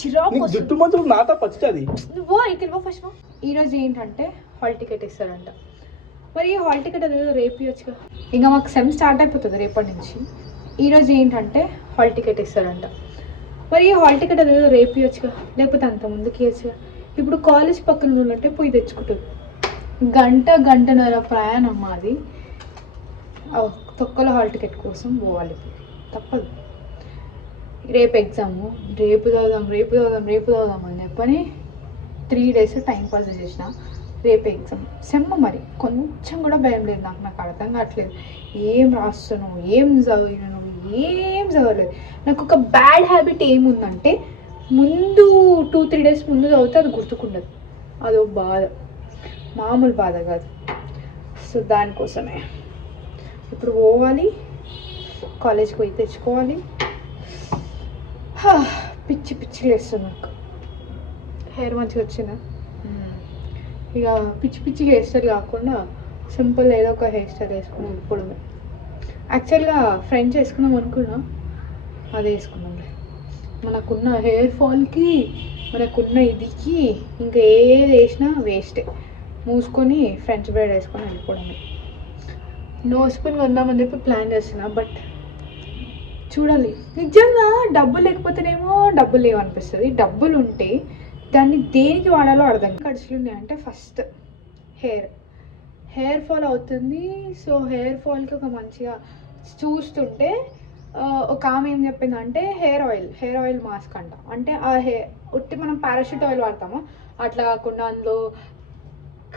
చిరాకు జుట్టు మాత్రం నాట పచ్చది. నువ్వు ఇక్కడ ఫస్ట్ ఈరోజు ఏంటంటే హాల్ టికెట్ ఇస్తారంట. మరి హాల్ టికెట్ అది రేపు ఇవ్వచ్చుగా, ఇంకా మాకు సెమ్ స్టార్ట్ అయిపోతుంది రేపటి నుంచి. ఈరోజు ఏంటంటే హాల్ టికెట్ ఇస్తారంట. మరి హాల్ టికెట్ అది రేపు ఇవ్వచ్చుగా, లేకపోతే అంత ముందుకు ఇవ్వచ్చుగా. ఇప్పుడు కాలేజ్ పక్కన ఉంటే పోయి తెచ్చుకుంటుంది. గంటన్నర ప్రయాణం మాది. తొక్కల హాల్ టికెట్ కోసం పోవాలి, తప్పదు. రేపు ఎగ్జాము, రేపు చదువుదాం అని చెప్పని 3 days టైం పాస్ చేసిన. రేపు ఎగ్జామ్ సెమ్, మరి కొంచెం కూడా భయం లేదు నాకు అర్థం కావట్లేదు. ఏం రాస్తున్నాను, ఏం చదవలేదు. నాకు ఒక బ్యాడ్ హ్యాబిట్ ఏముందంటే, ముందు 2-3 days ముందు చదివితే అది గుర్తుకుండదు. అదో బాధ, మామూలు బాధ కాదు. సో దానికోసమే ఇప్పుడు పోవాలి, కాలేజ్కి పోయి తెచ్చుకోవాలి. పిచ్చి వేస్తుంది నాకు. హెయిర్ మంచిగా వచ్చిందా? ఇక పిచ్చి హెయిర్ స్టైల్ కాకుండా సింపుల్ ఏదో ఒక హెయిర్ స్టైల్ వేసుకున్నాం. ఇప్పుడు యాక్చువల్గా ఫ్రెండ్స్ వేసుకుందాం అనుకున్నా, అది వేసుకున్నాంలే. మనకున్న హెయిర్ ఫాల్కి, మనకున్న ఇదికి ఇంకా ఏది వేసినా వేస్టే. మూసుకొని ఫ్రెంచ్ బ్రైడ్ వేసుకొని వెళ్ళిపోవడమే. నోస్ పిన్ కొందామని చెప్పి ప్లాన్ చేస్తున్నా, బట్ చూడాలి. నిజంగా డబ్బులు లేకపోతేనేమో డబ్బులు లేవనిపిస్తుంది. డబ్బులు ఉంటే దాన్ని దేనికి వాడాలో అర్థం. ఖర్చులు ఉన్నాయంటే ఫస్ట్ హెయిర్ ఫాల్ అవుతుంది. సో హెయిర్ ఫాల్కి ఒక మంచిగా చూస్తుంటే ఒక ఆమె ఏం చెప్పిందంటే హెయిర్ ఆయిల్ మాస్క్ అంట. అంటే ఆ ఉట్టి మనం పారాషూట్ ఆయిల్ వాడతామో అట్లా కాకుండా అందులో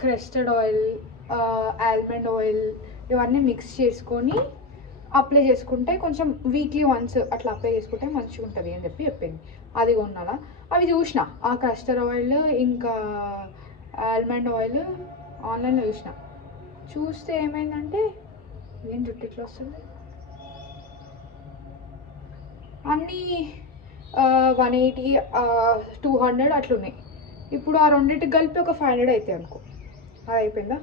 క్రెస్టర్డ్ ఆయిల్, ఆల్మండ్ ఆయిల్ ఇవన్నీ మిక్స్ చేసుకొని అప్లై చేసుకుంటే, కొంచెం వీక్లీ వన్స్ అట్లా అప్లై చేసుకుంటే మంచిగా ఉంటుంది అని చెప్పింది. అది కొన్నాలా. అవి చూసిన, ఆ క్యాస్టర్ ఆయిల్ ఇంకా ఆల్మండ్ ఆయిల్ ఆన్లైన్లో చూస్తే ఏమైందంటే, ఏం జుట్టు ఇట్లా వస్తుంది, అన్నీ 180, 200 అట్లున్నాయి. ఇప్పుడు ఆ రెండింటికి కలిపి ఒక 500 అవుతాయి అనుకో. అది అయిపోయిందా?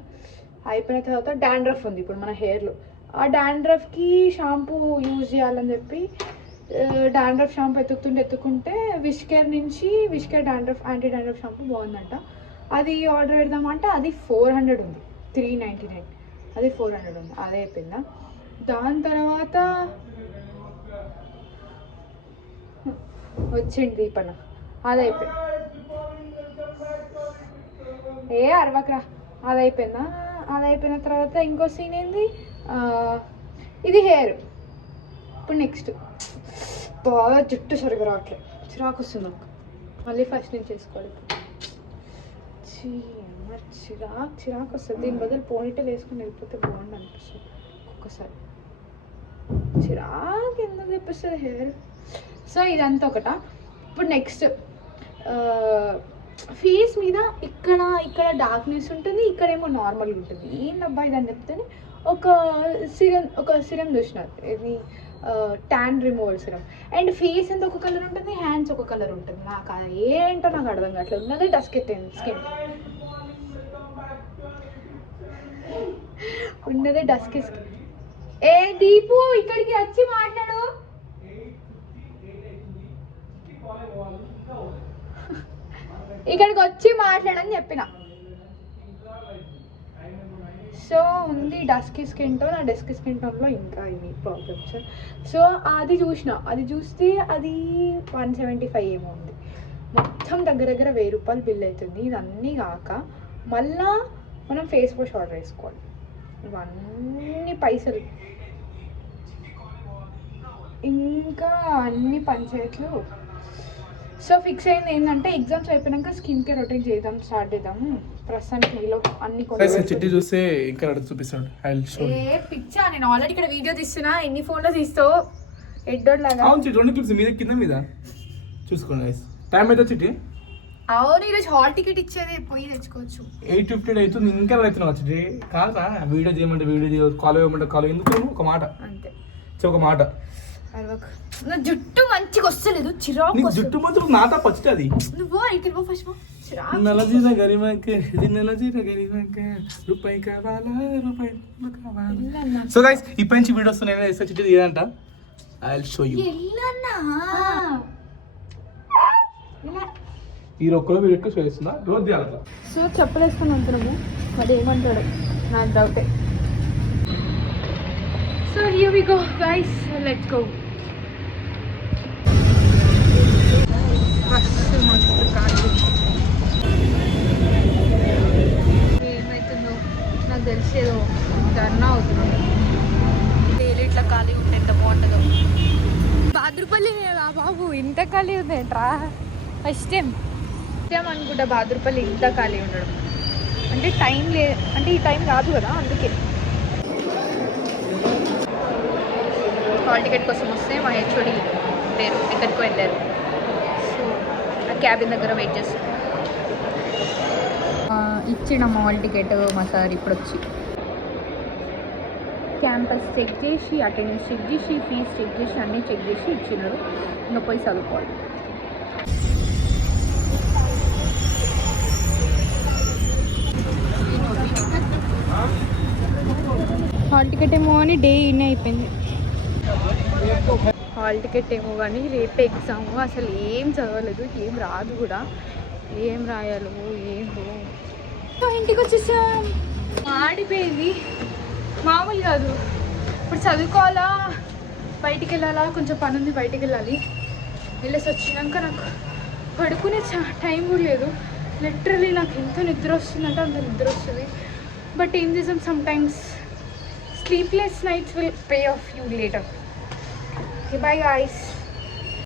అయిపోయిన తర్వాత డాండ్రఫ్ ఉంది ఇప్పుడు మన హెయిర్లో. ఆ డాండ్రఫ్కి షాంపూ యూజ్ చేయాలని చెప్పి డాండ్రఫ్ షాంపూ ఎత్తుకుంటే విష్కేర్ డాండ్రఫ్ యాంటీ డాండ్రఫ్ షాంపూ బాగుందంట. అది ఆర్డర్ పెడదామంటే అది 400 ఉంది, 399. అది 400 ఉంది. అదే అయిపోయిందా? దాని తర్వాత వచ్చింది దీపన, అది అయిపోయింది. అరవకరా. అది అయిపోయిందా? అది అయిపోయిన తర్వాత ఇంకో సీన్ ఏంది, ఇది హెయిర్. ఇప్పుడు నెక్స్ట్ బాగా జుట్టు సరిగా రావట్లేదు, చిరాకు వస్తుంది నాకు. మళ్ళీ ఫస్ట్ నుంచి చేసుకోవాలి. చిరాకు వస్తుంది. దీని బదులు పోనీటేల్ వేసుకుని వెళ్ళిపోతే బాగుండు అనిపిస్తుంది ఒక్కొక్కసారి. చిరాకు ఎందుకు తెప్పిస్తుంది హెయిర్. సో ఇదంతా ఒకట. ఇప్పుడు నెక్స్ట్ ఫేస్ మీద ఇక్కడ డార్క్నెస్ ఉంటుంది, ఇక్కడేమో నార్మల్గా ఉంటుంది. ఏందబ్బా ఇదని చెప్తే ఒక సిరం చూసినారు, ఇది tan removal serum. And face ఎంత ఒక కలర్ ఉంటుంది, హ్యాండ్స్ ఒక కలర్ ఉంటుంది. నాకు అది ఏంటో నాకు అర్థం కావట్లేదు. ఉన్నదే డస్క్ స్కిన్, ఉన్నదే డస్క్ స్కిన్. దీపు ఇక్కడికి వచ్చి మాట్లాడు. ఇక్కడికి వచ్చి మాట్లాడని చెప్పిన. సో ఉంది డస్కీ స్కిన్ టోన్. ఆ డస్కీ స్కిన్ టోన్లో ఇంకా ఇవి ప్రాబ్లమ్స్. సో అది చూస్తే అది 175 ఏమో ఉంది. మొత్తం దగ్గర 1000 రూపాయలు బిల్ అవుతుంది. ఇదన్నీ కాక మళ్ళా మనం ఫేస్ వాష్ ఆర్డర్ చేసుకోవాలి. ఇవన్నీ పైసలు, ఇంకా అన్ని పంచాయతీలు. సో ఫిక్స్ అయింది ఏంటంటే, ఎగ్జామ్స్ అయిపోయాక స్కిన్ కేర్ రొటీన్ స్టార్ట్ చేద్దాం. ప్రస్తుతానికి మీలో అన్ని చిట్టి చూస్తే ఇంకా చూపిస్తాడు. పిచ్చా, నేను ఆల్రెడీ ఇక్కడ వీడియో తీస్తున్నా. ఎన్ని ఫోన్లో తీస్తావు ఎడ్డోడ్ లాగా. రెండు క్లిప్స్ మీద కింద మీద చూసుకోండి. టైం అయితే చిట్టి. అవును, ఈరోజు హాల్ టికెట్ ఇచ్చేది, పోయి తెచ్చుకోవచ్చు. 8:15 అవుతుంది, ఇంకా అవుతున్నావు చిట్టి. కాదా వీడియో చేయమంటే వీడియో, కాల్ ఇవ్వమంటే కాల్. ఎందుకు ఒక మాట అంతే, ఒక మాట. నా జుట్టు మంచిగా వస్తలేదు, చిరాకు. జుట్టు మాత్రం నాట పచ్చది. నువ్వు ఇక్కడ ఫస్ట్ నలజీర గరిమాకే, ఇది నలజీర గరిమాకే, రూపాయి కావాలా రూపాయి కావాలా. సో గైస్ ఇప్పటి నుంచి వీడియోస్ నేను వేస్తే చిట్టి తీయదంట. I will show you. ఈ ఒక్కరో వీడియో ఎక్కువ చేస్తున్నా రోజు చేయాలి అట్లా. సో చెప్పలేసుకొని ఉంటున్నాము, మరి ఏమంటాడు నాకు డౌటే. So here we go guys, let's go. మస్తు మస్తు కాదు, ఏమవుతుందో నాకు తెలిసేదో ధర్నా అవుతుంది. డైలీ ఇట్లా ఖాళీ ఉంటే ఎంత బాగుంటుందో. బాద్రుపల్లి బాబు ఇంత ఖాళీ ఉందేంట్రా, ఫస్ట్ టైం అనుకుంటా బాద్రుపల్లి ఇంత ఖాళీ ఉండడం. అంటే టైం అంటే ఈ టైం కాదు కదా, అందుకే. హాల్ టికెట్ కోసం వస్తే మా హెచ్ఓడి లేరు, ఎక్కడికి వెళ్ళారు. సో ఆ క్యాబిన్ దగ్గర వెయిట్ చేస్తాం. ఇచ్చిన హాల్ టికెట్ మా సార్ ఇప్పుడు వచ్చి క్యాంపస్ చెక్ చేసి, అటెండెన్స్ చెక్ చేసి, ఫీజు చెక్ చేసి, అన్నీ చెక్ చేసి ఇచ్చినారు. ఇంకా పోయి చదువుకోవాలి. హాల్ టికెట్ ఏమో అని డే ఇన్నే అయిపోయింది. హాల్ టికెట్ ఏమో కానీ రేపే ఎగ్జామ్. అసలు ఏం చదవలేదు, ఏం రాదు కూడా, ఏం రాయాలో ఏంటో. ఇంటికి వచ్చేసాం. ఆడిపోయింది మామూలు కాదు. ఇప్పుడు చదువుకోవాలా, బయటికి వెళ్ళాలా, కొంచెం పని ఉంది, బయటికి వెళ్ళాలి. వెళ్ళేసి వచ్చినాక నాకు పడుకునే టైం కూడా లేదు. లిటరలీ నాకు ఎంత నిద్ర వస్తుందంటే అంత నిద్ర వస్తుంది. బట్ ఏం చేసాం, some times sleepless nights will pay off you later. Okay bye guys.